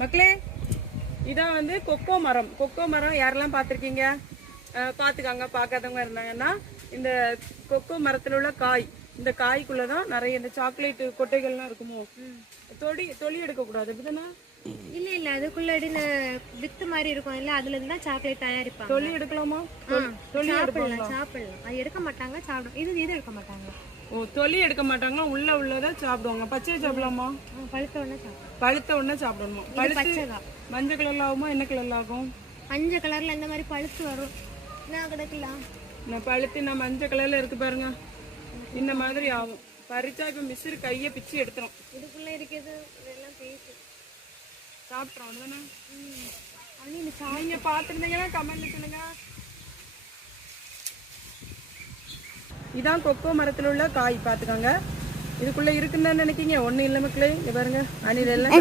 மக்களே, இதான் வந்து கொக்கோ மரம். கொக்கோ மரம் யாரெல்லாம் பார்த்துருக்கீங்க? பார்த்துக்காங்க. பார்க்காதவங்க இருந்தாங்கன்னா, இந்த கொக்கோ மரத்தில் உள்ள காய், இந்த காய்க்குள்ளதான் நிறைய இந்த சாக்லேட் கொட்டைகள்லாம் இருக்குமோ. தொலி எடுக்கக்கூடாது அப்படிதானே? இல்ல இல்ல, அதுக்குள்ள வித்து மாதிரி இருக்கும் இல்ல, அதுல இருந்து தான் சாக்லேட் தயாரிப்பாங்க. தொலி எடுக்கலாமா? தொலி சாப்பிடலாம் சாப்பிடலாம். அது எடுக்க மாட்டாங்க, சாப்பிடும். இது எடுக்க மாட்டாங்க. ஓ, தொலி எடுக்க மாட்டாங்களா? உள்ள உள்ளதை சாப்பிடுவாங்க. பச்சையை சாப்பிடலாமா? பழுத்த உடனே சாப்பிடலாம். பழுத்த உடனே சாப்பிடணுமா? பழுத்து மஞ்சள் கலர்ல ஆகுமா? என்ன கலர்ல ஆகும்? மஞ்சள் கலர்ல இந்த மாதிரி பழுத்து வரும். நான் கிடக்கலாம் நான் பழுத்து நான் மஞ்சள் கலர்ல இருக்கு பாருங்க, இந்த மாதிரி ஆகும். பறிச்சா இப்ப மிஸ்ரு கையை பிச்சு எடுத்துரும். இதுக்குள்ள இருக்கிறது இதெல்லாம் பேசு சாப்பிட்றோம் தானே? நீங்க பார்த்துருந்தீங்கன்னா கமெண்ட்ல சொல்லுங்க. இதான் கொக்கோ மரத்துல உள்ள காய். பாத்துக்கோங்க. இதுக்குள்ள இருக்குன்னு நினைக்கீங்க? ஒண்ணும் இல்ல மக்களே. இங்க பாருங்க, அணில் எல்லாம்